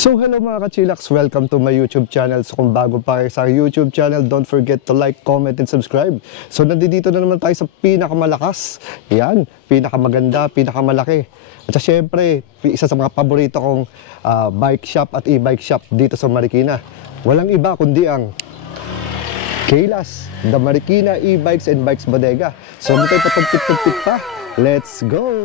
So hello mga ka-chillax, welcome to my YouTube channel. So kung bago pa kayo sa YouTube channel, don't forget to like, comment, and subscribe. So nandito na naman tayo sa pinakamalakas, yan, pinakamaganda, pinakamalaki. At syempre, isa sa mga paborito kong bike shop at e-bike shop dito sa Marikina. Walang iba kundi ang Kaylas, the Marikina E-Bikes and Bikes Bodega. So hindi tayo patugtip-tugtip pa, let's go!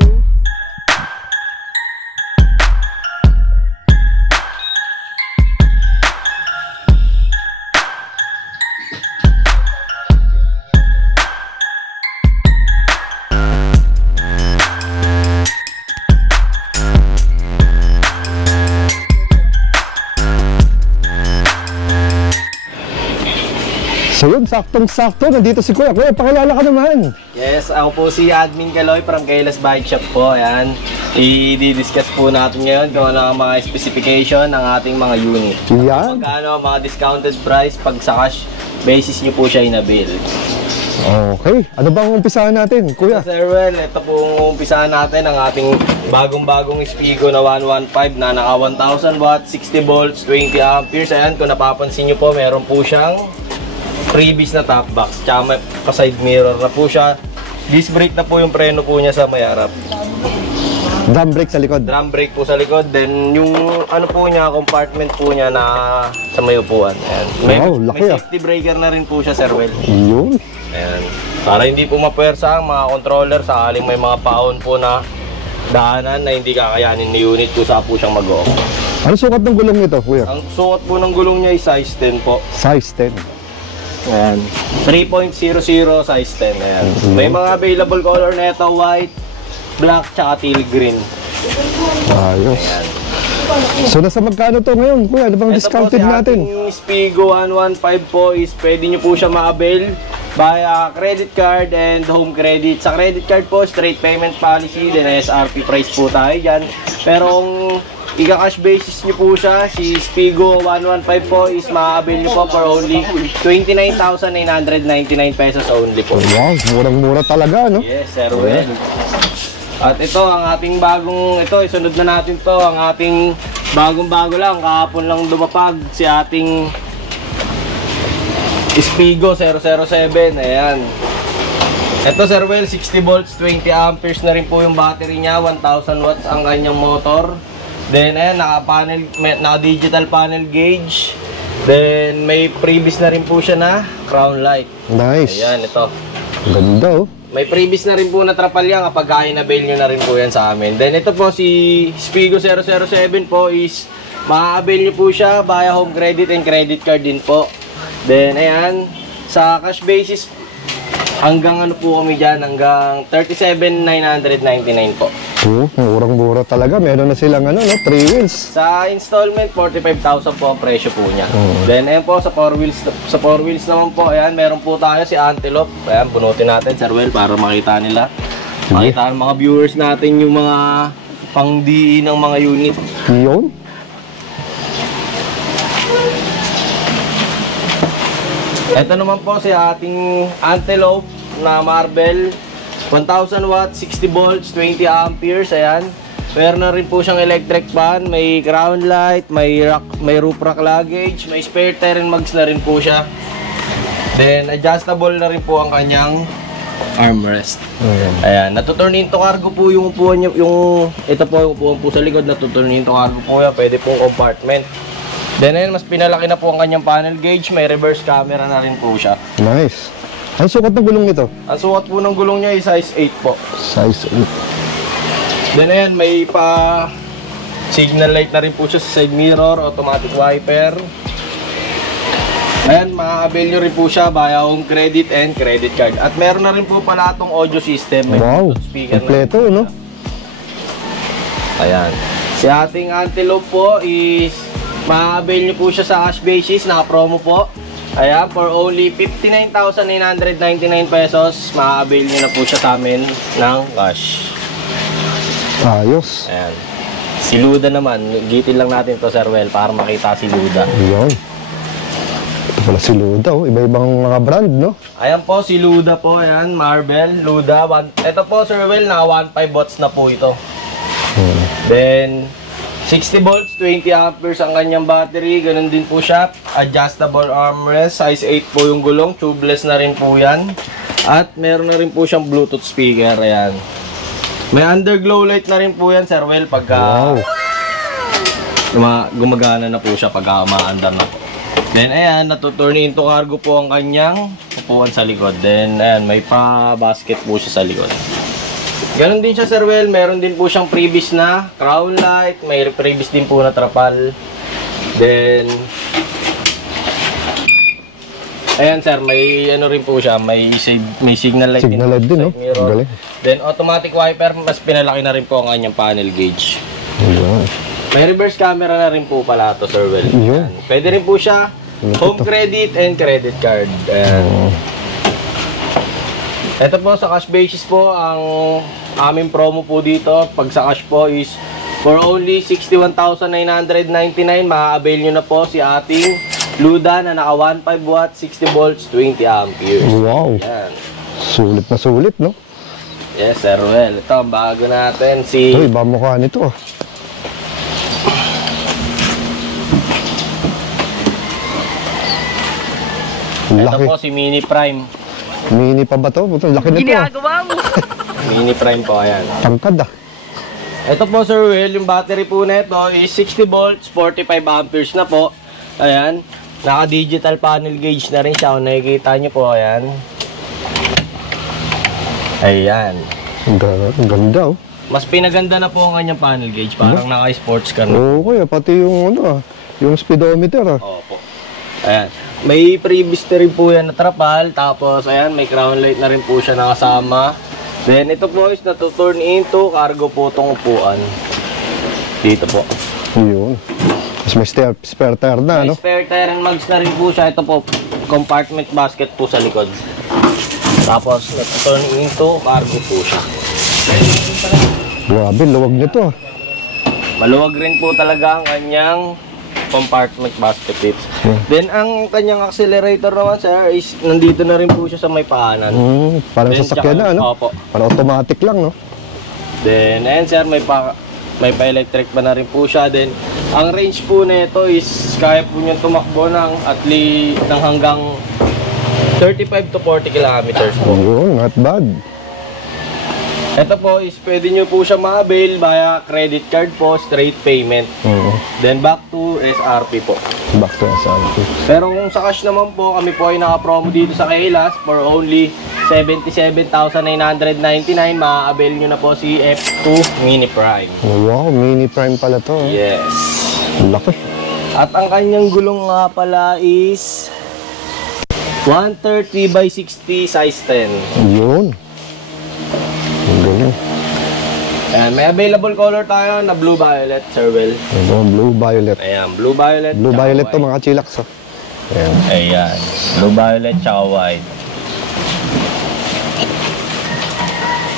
So yun, saktong-sakto, nandito si Kuya. Kuya, pakilala ka naman. Yes, ako po si Admin Kaloy from Kaylas Bike Shop po. Ayan, i-discuss po natin ngayon kung ano ang mga specification ng ating mga unit. Yan. Magkano mga discounted price pag sa cash basis nyo po siya inabil. Okay, ano bang umpisahan natin, Kuya? Sir, well, ito po umpisahan natin ang ating bagong-bagong Spigo na 115 na naka 1000 watts, 60 volts, 20 amperes. Ayan, kung napapansin nyo po, meron po siyang previous na top box, tsaka may pa-side mirror na po siya. Disc brake na po yung preno po niya sa may harap. Drum brake sa likod. Drum brake po sa likod. Then yung ano po niya, compartment po niya na sa may upuan. Ayan. Wow, laki may safety breaker na rin po siya, Sir Well. Yun. Ayan. Para hindi po mapuwersa ang mga controller sa aling may mga paon po na daanan na hindi kakayanin ni unit kung saan po siyang mag-off. Ano sukat ng gulong nito, Kuya? Ang sukat po ng gulong niya ay size 10 po. Size 10. Ayan. 3.00 size 10. Ayan. May mga available color na ito, white, black, tsaka teal green. Ayos. Ayan. So nasa magkano to ngayon, Kuya? Ano bang Ito discounted po, si natin? ating Spigo 115 po is pwede nyo po siya ma-avail via credit card and home credit. Sa credit card po, straight payment policy, then SRP price po tayo dyan. Pero kung ika-cash basis nyo po siya, si Spigo 115 po is ma-avail nyo po for only 29,999 pesos only po. Wow, murang-mura talaga, no? Yes, Sir Well. At ito, ang ating bagong, ito, isunod na natin to, ang ating bagong-bago lang, kahapon lang dumapag, si ating Spigo 007, ayan. Ito, Sir Well, 60 volts, 20 amperes na rin po yung battery niya, 1000 watts ang kanyang motor. Then, ayan, naka-digital panel gauge. Then, may previous na rin po siya na crown light. Nice. Ayan, ito. Ganda, oh. May previous na rin po na trapalya kapag kain-avail nyo na rin po yan sa amin. Then ito po si Spigo 007 po is ma-avail nyo po siya via home credit and credit card din po. Then ayan, sa cash basis hanggang ano po kami dyan, hanggang 37,999 po. Murang-mura talaga. Meron na silang ano, no? 3 wheels. Sa installment, 45,000 po ang presyo po niya. Then ayan po, sa 4 wheels naman po, ayan, meron po tayo si Antelope. Ayan, bunutin natin, Sir Well, para makita nila. Makita ng mga viewers natin yung mga pang-DE ng mga unit. Yun. Ito naman po si ating Antelope na Marvel. 1000 watts, 60 volts, 20 amperes, ayan. Meron na rin po siyang electric fan, may crown light, may roof rack luggage, may spare tire and mags na rin po siya. Then adjustable na rin po ang kanyang armrest. Ayan, natuturn into cargo po yung upuan niya, ito po yung upuan po sa likod, natuturn into cargo po yan, pwede pong compartment. Then ayan, mas pinalaki na po ang kanyang panel gauge, may reverse camera na rin po siya. Nice. Ang sukat ng gulong nito? Ang sukat po ng gulong niya ay size 8 po. Size 8. Then ayan, may pa signal light na rin po siya sa side mirror, automatic wiper. Ayan, ma-avail nyo rin po siya via home credit and credit card. At meron na rin po pala itong audio system. May wow, kompleto, no? Ayan. Si ating Antelope po is ma-avail nyo po siya sa cash basis, naka-promo po. Ayan, for only 59,999 pesos, ma-avail nyo na po siya sa amin ng cash. Ayos. Ayan. Si Luda naman, gitin lang natin to, Sir Well, para makita si Luda. Ayan. Ito pala si Luda, oh. Iba-ibang mga brand, no? Ayan po, si Luda po, ayan, Marvel, Luda. Ito po, Sir Well, naka 1.5 watts na po ito. Then, 60 volts, 20 amperes ang kanyang battery. Ganun din po siya. Adjustable armrest. Size 8 po yung gulong. Tubeless na rin po yan. At meron na rin po siyang Bluetooth speaker. Ayan. May underglow light na rin po yan, Sir Well. Pagka gumagana na po siya pagka umaandar na po. Then ayan, natuturn into cargo po ang kanyang upuan sa likod. Then ayan, may pa-basket po siya sa likod. Ganon din siya, Sir Well. Meron din po siyang previous na crown light. May previous din po na trapal. Then ayan, sir, may ano rin po siya, may signal light Signal light din, no? Galing. Then automatic wiper, mas pinalaki na rin po ang kanyang panel gauge. Ayan. May reverse camera na rin po pala to, Sir Well. Ayan. Pwede rin po siya home credit and credit card. Ayan. Ito po sa cash basis po ang aming promo po dito. Pag sa cash po is for only 61,999, ma-avail nyo na po si ating Luda na naka 1.5 watt, 60 volts, 20 amperes. Wow. Ayan. Sulit na sulit, no? Yes, Sir Well. Ito ang bago natin si... Ito, iba mukha nito. Ito Laki. po si Mini Prime. Mini pa ba to? Laki nito. Ginagawa mo. Mini Prime po, ayan. Tangkad ah. Ito po, Sir Will, yung battery po nito is 60 volts, 45 amperes na po. Ayan. Naka-digital panel gauge na rin siya. Kung nakikita nyo po, ayan. Ayan. Ang ganda oh. Mas pinaganda na po ang kanyang panel gauge. Parang naka-sports car na. Oo, kaya pati yung ano ah, yung speedometer ah. Opo. Ayan. May previous na rin po yan na trapal. Tapos, ayan, may crown light na rin po siya nakasama. Then, ito po is natuturn into cargo po itong upuan. Dito po. Yun. Tapos may spare tire na, May no? spare tire and mags na rin po siya. Ito po, compartment basket po sa likod. Tapos, natuturn into cargo po siya. Grabe, luwag nito ah. Maluwag rin po talaga ang kanyang compartment basket tips. Then, ang kanyang accelerator naman, sir, is nandito na rin po siya sa may paanan. Parang Then, sasakyan na, tsaka- ano? Opo. Parang automatic lang, no? Then, ayan, sir, may pa-electric pa na rin po siya. Then, ang range po nito is kaya po niyang tumakbo ng at least ng hanggang 35 to 40 kilometers po. Yun, not bad. Ito po is pwede nyo po siya ma-avail via credit card po, straight payment. Then back to SRP po. Back to SRP. Pero kung sa cash naman po, kami po ay naka-promo dito sa Kailas for only 77,999. Ma-avail nyo na po si F2 Mini Prime. Wow, mini prime pala to. Yes. Laki. At ang kanyang gulong nga pala is 130 by 60 size 10. Yun. Ang galing. Ayan, may available color tayo na blue violet, Sir Will. Ito, blue violet. Ayan, blue violet. Blue tsaka violet to white. mga chillax. Oh. Ayan. Ayan, blue violet tsaka white.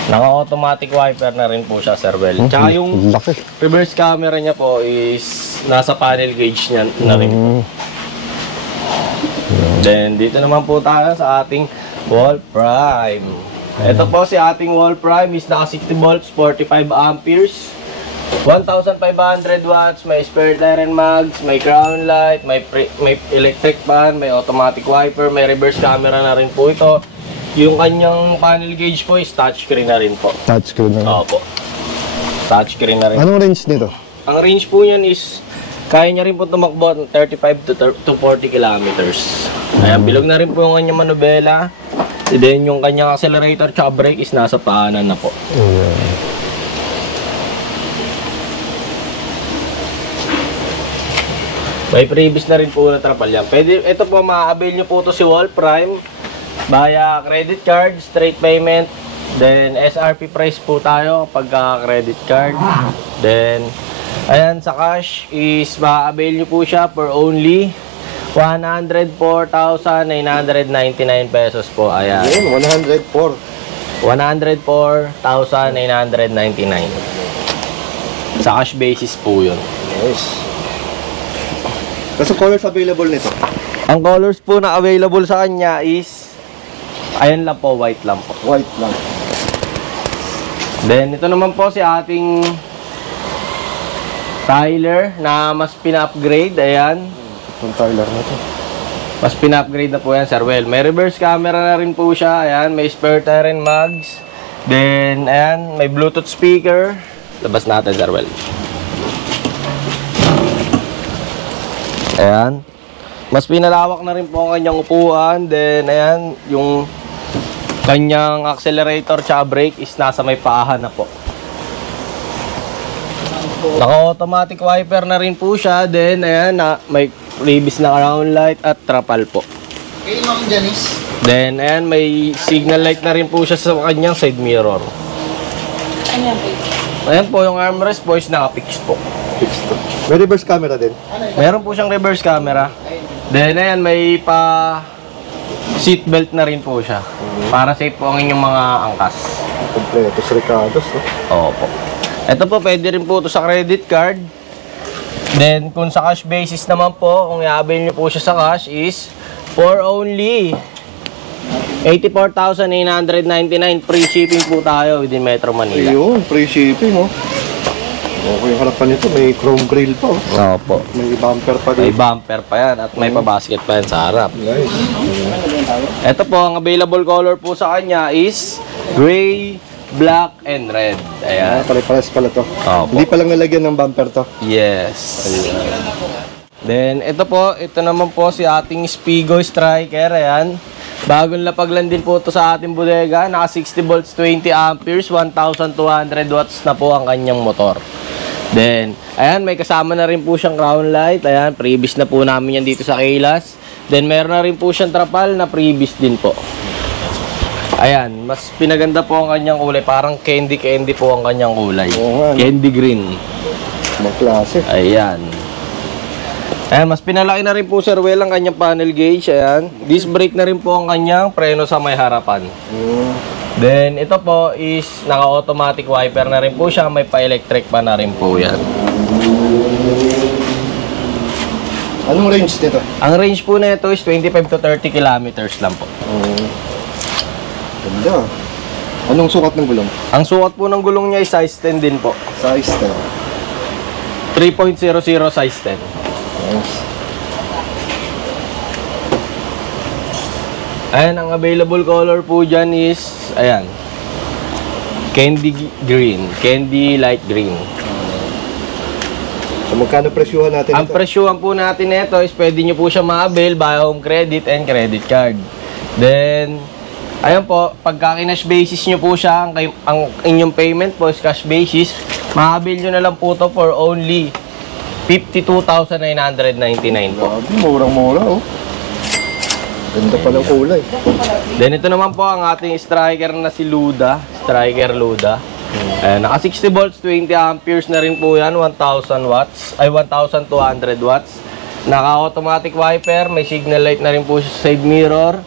Naka-automatic wiper na rin po siya, Sir Will. Tsaka yung Laki. reverse camera niya po is nasa panel gauge niya na rin po. Then, dito naman po tayo sa ating wall prime. Ito po si ating wall prime is naka 60 volts, 45 amperes, 1,500 watts, may spare tire and mags, may crown light, may electric fan, may automatic wiper, may reverse camera na rin po ito. Yung kanyang panel gauge po is touchscreen na rin po. Touchscreen na. Opo. Touchscreen na rin. Anong range nito? Ang range po niyan is kaya niya rin po tumakbo ng 35 to 40 kilometers. Ayan, bilog na rin po yung kanyang manubela. And then yung kanyang accelerator tsaka brake is nasa paanan na po. Ayan. May previous na rin po na trapal yan. Pwede, ito po ma-avail nyo po to si Wall Prime via credit card, straight payment. Then SRP price po tayo pagka credit card. Then ayan, sa cash is ma-avail nyo po siya for only 104,999 pesos po. Ayan. Yun, 104. 104,999. Sa cash basis po yun. Nice. Kasi colors available nito? Ang colors po na available sa kanya is ayan lang po, white lang po. White lang. Then ito naman po si ating Tyler na mas pina-upgrade. Ayan. Itong Tyler na to. Mas pina-upgrade na po yan, Sir Well. May reverse camera na rin po siya. Ayan, may spare tire and mags. Then, ayan, may Bluetooth speaker. Labas natin, Sir Well. Ayan. Mas pinalawak na rin po ang kanyang upuan. Then, ayan, yung kanyang accelerator tsaka brake is nasa may paahan na po. Naka-automatic wiper na rin po siya. Then, ayan, may previous na crown light at trapal po. Okay, Ma'am Janice. Then, ayan, may signal light na rin po siya sa kanyang side mirror. Ayan po, yung armrest po is naka-fix po. Fixed to. May reverse camera din. Meron po siyang reverse camera. Then, ayan, may pa seatbelt na rin po siya. Para safe po ang inyong mga angkas. Kompleto sa Ricardo's. No? Opo. Ito po, pwede rin po ito sa credit card. Then, kung sa cash basis naman po, kung i-avail nyo po siya sa cash is for only 84,999 free shipping po tayo within Metro Manila. Ayun, free shipping, oh. Okay, yung harapan nito, may chrome grill pa, oh. Opo. May bumper pa May din. bumper pa yan at may pa-basket pa yan sa harap. Nice. Ito po, ang available color po sa kanya is gray, black, and red. Ayan. Pare-pares pala to. Opo. Hindi pa lang nalagyan ng bumper to. Yes. Then, ito po, ito naman po si ating Spigo Striker. Ayan. Bagong lapag lang din po ito sa ating bodega. Naka 60 volts, 20 amperes, 1,200 watts na po ang kanyang motor. Then, ayan, may kasama na rin po siyang crown light. Ayan, previous na po namin yan dito sa Kailas. Then, meron na rin po siyang trapal na previous din po. Ayan, mas pinaganda po ang kanyang kulay. Parang candy po ang kanyang kulay. Oo nga, no? Candy green. Mga klase. Ayan. Ayan, mas pinalaki na rin po, Sir Well, ang kanyang panel gauge. Ayan. Disc brake na rin po ang kanyang preno sa may harapan. Then, ito po is naka-automatic wiper na rin po siya. May pa-electric pa na rin po yan. Anong range nito? Ang range po na ito is 25 to 30 kilometers lang po. Ganda. Anong sukat ng gulong? Ang sukat po ng gulong niya is size 10 din po. Size 10. 3.00 size 10. Nice. Ayan, ang available color po dyan is, ayan, candy green, candy light green. So magkano presyuhan natin Ang ito? presyuhan po natin nito is pwede nyo po siya ma-avail via home credit and credit card. Then, ayan po, pagka kinash basis nyo po siya, ang inyong payment po is cash basis, ma-avail nyo na lang po to for only 52,999 po. Grabe, murang-mura, oh. Ganda pa ng kulay. Then ito naman po ang ating striker na si Luda, striker Luda. Naka 60 volts, 20 amperes na rin po yan, 1,000 watts, ay 1,200 watts. Naka automatic wiper, may signal light na rin po siya sa side mirror,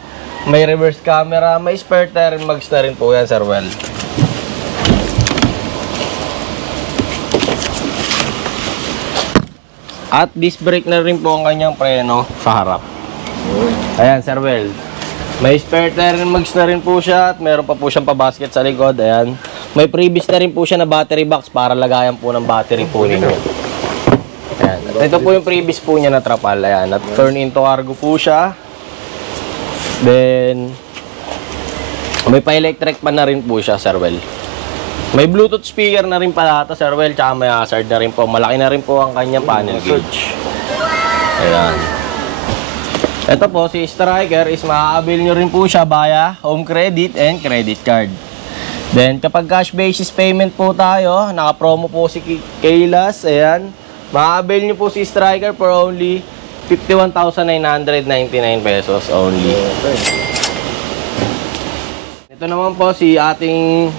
may reverse camera, may spare tire and mags na rin po yan, Sir Well. At disc brake na rin po ang kanyang preno sa harap. Ayan, Sir Well. May spare tire and mags na rin po siya at meron pa po siyang pabasket sa likod. Ayan. May previous na rin po siya na battery box para lagayan po ng battery po ninyo. Ayan. At ito po yung previous po niya na trapal. Ayan. At turn into cargo po siya. Then, may pa-electric pa na rin po siya, Sir Well. May Bluetooth speaker na rin pala ito, Sir Well. Tsaka may hazard na rin po. Malaki na rin po ang kanyang panel gauge. Ayan. Ito po, si Striker is ma-avail nyo rin po siya via home credit and credit card. Then, kapag cash basis payment po tayo, naka-promo po si Kailas, ayan, ma-avail nyo po si Striker for only 51,999 pesos only. Ito naman po si ating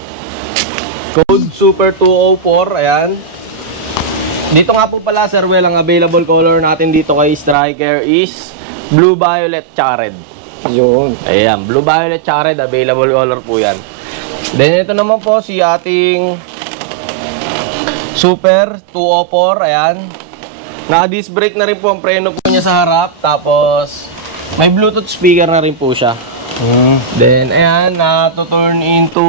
Code Super 204, ayan. Dito nga po pala, Sir Well, ang available color natin dito kay Striker is blue, violet, tsaka red. Yun. Ayan, blue, violet, tsaka red, available color po yan. Then ito naman po si ating Super 204, ayan. Naka-disc brake na rin po ang preno po niya sa harap. Tapos, may Bluetooth speaker na rin po siya. Then, ayan, na-turn into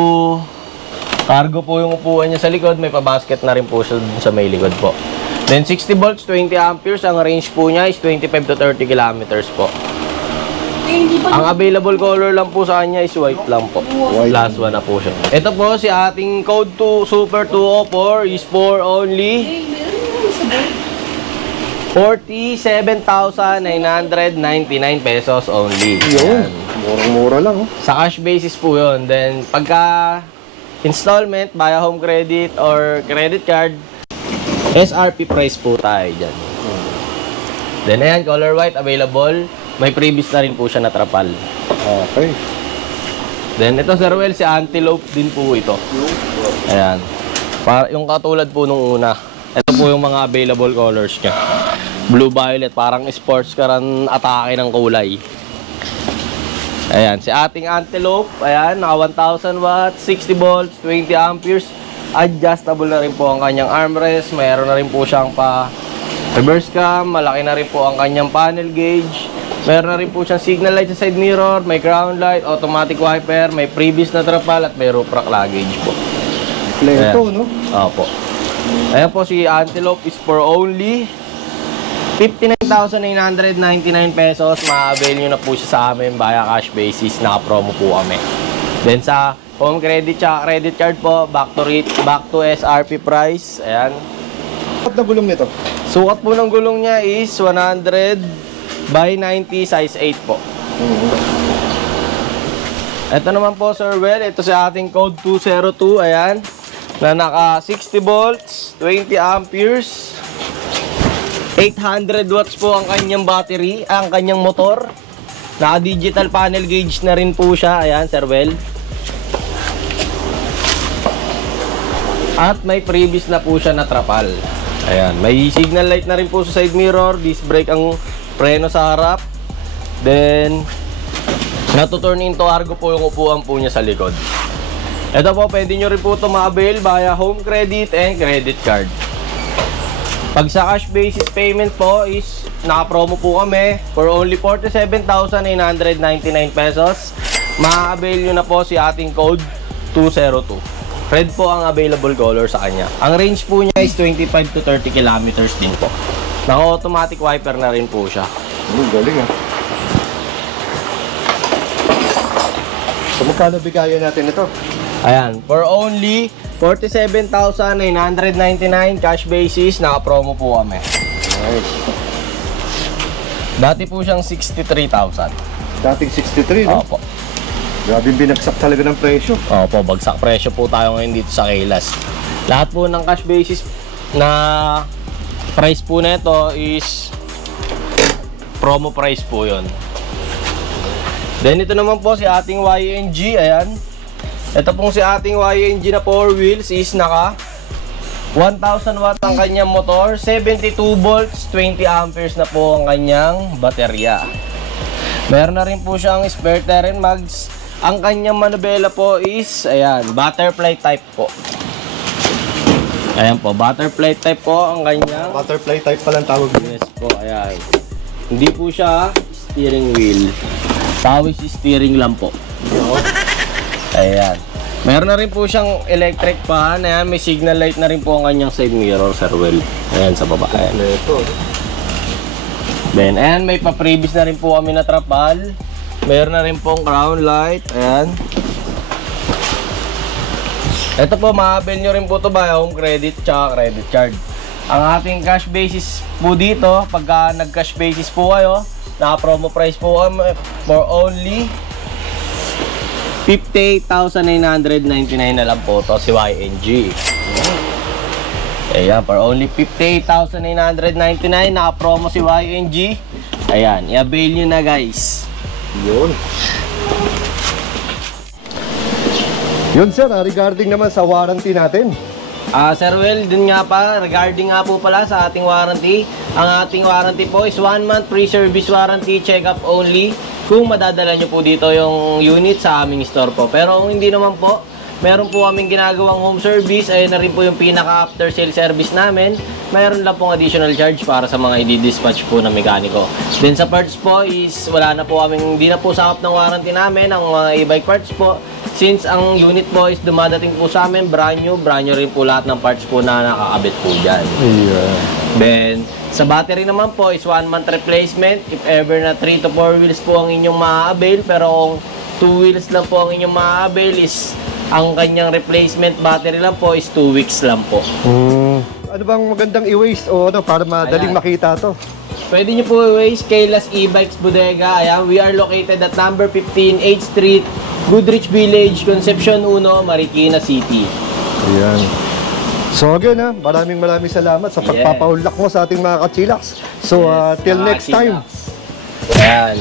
cargo po yung upuan niya sa likod. May pabasket na rin po siya sa may likod po. Then 60 volts, 20 amperes. Ang range po niya is 25 to 30 kilometers po. Ang available color lang po sa kanya is white lang po. White. Last one na po siya. Ito po si ating code 2 Super 204 is for only 47,999 pesos only. Yun. Ayan. Murang-mura lang. Oh. Sa cash basis po yun. Then pagka installment via home credit or credit card, SRP price po tayo dyan. Then ayan, color white available. May previous na rin po siya na trapal. Okay. Then ito Sir Well, si Antelope din po ito. Ayan. Yung katulad po nung una. Ito po yung mga available colors niya. Blue violet, parang sports car ang atake ng kulay. Ayan, si ating Antelope, ayan, naka 1,000 watts, 60 volts, 20 amperes. Adjustable na rin po ang kanyang armrest. Mayroon na rin po siyang pa reverse cam. Malaki na rin po ang kanyang panel gauge. Meron na rin po siyang signal light sa side mirror, may ground light, automatic wiper, may previous na trapal at may roof rack luggage po. Kompleto, no? Opo. Ayan po, si Antelope is for only 59,999 pesos. Ma-avail nyo na po siya sa amin via cash basis. Naka-promo po kami. Then sa home credit tsaka credit card po, back to SRP price. Ayan. At na gulong nito? Sukat po ng gulong niya is 100 by 90 size 8 po. Ito naman po Sir Well, ito sa ating code 202, ayan, na naka 60 volts, 20 amperes, 800 watts po ang kanyang battery, ang kanyang motor. Naka digital panel gauge na rin po siya, ayan Sir Well. At may previous na po siya na trapal. Ayan, may signal light na rin po sa side mirror, disc brake ang preno sa harap. Then natuturn into cargo po yung upuan po niya sa likod. Ito po, pwede nyo rin po ito ma-avail via home credit and credit card. Pag sa cash basis payment po is naka-promo po kami for only 47,999 pesos. Ma-avail nyo na po si ating code 202. Red po ang available color sa kanya. Ang range po niya is 25 to 30 kilometers din po. Naka-automatic wiper na rin po siya. Galing ah. So magkano bigayan natin ito? Ayan, for only 47,999 cash basis, naka-promo po kami. Nice. Dati po siyang 63,000. Dating 63, no? Opo. Grabe binagsak talaga ng presyo. Opo, bagsak presyo po tayo ngayon dito sa Kailas. Lahat po ng cash basis na price po nito is promo price po yon. Then ito naman po si ating YNG, ayan. Ito pong si ating YNG na 4 wheels is naka 1,000 watt ang kanyang motor, 72 volts, 20 amperes na po ang kanyang baterya. Meron na rin po siyang spare terrain mags. Ang kanyang manubela po is, ayan, butterfly type po. Ayan po, butterfly type po ang kanyang. Butterfly type palang tawag. Yes po, ayan. Hindi po siya steering wheel. Tawis steering lang po. Ayan. Meron na rin po siyang electric fan. Ayan, may signal light na rin po ang kanyang side mirror, Sir Well. Ayan, sa baba. Ayan. Then, ayan, may pa-previous na rin po kami na trapal. Meron na rin pong crown light. Ayan. Ito po, ma-avail nyo rin po ito by home credit tsaka credit card. Ang ating cash basis po dito, pagka nag-cash basis po kayo, naka-promo price po kami for only 58,999 na lang po ito si YNG. Ayan, for only 58,999 naka-promo si YNG. Ayan, i-avail nyo na guys. Yun. Yun sir, regarding naman sa warranty natin. Sir Well, dun nga pa, regarding nga po pala sa ating warranty, ang ating warranty po is 1 month pre-service warranty, check-up only, kung madadala nyo po dito yung unit sa aming store po. Pero kung hindi naman po, Meron po kaming ginagawang home service. Ayun na rin po yung pinaka after sale service namin. Mayroon lang pong additional charge para sa mga i-dispatch po na mekaniko. Then sa parts po is wala na po kaming, hindi na po sakop ng warranty namin ang mga e-bike parts po. Since ang unit po is dumadating po sa amin, brand new rin po lahat ng parts po na nakakabit po dyan. Yeah. Then, sa battery naman po is 1 month replacement. If ever na 3 to 4 wheels po ang inyong ma-avail, pero kung 2 wheels lang po ang inyong ma-avail is ang kanyang replacement battery lang po is 2 weeks lang po. Ano bang magandang i-waste o ano para madaling Ayan. makita to? Pwede nyo po i-waste Kayla's E-Bikes Bodega. Ayan, we are located at number 15 8th Street, Goodrich Village, Concepcion 1, Marikina City. Ayan. So again maraming salamat sa pagpapaunlak mo sa ating mga kachilaks. So till next time. Ayan.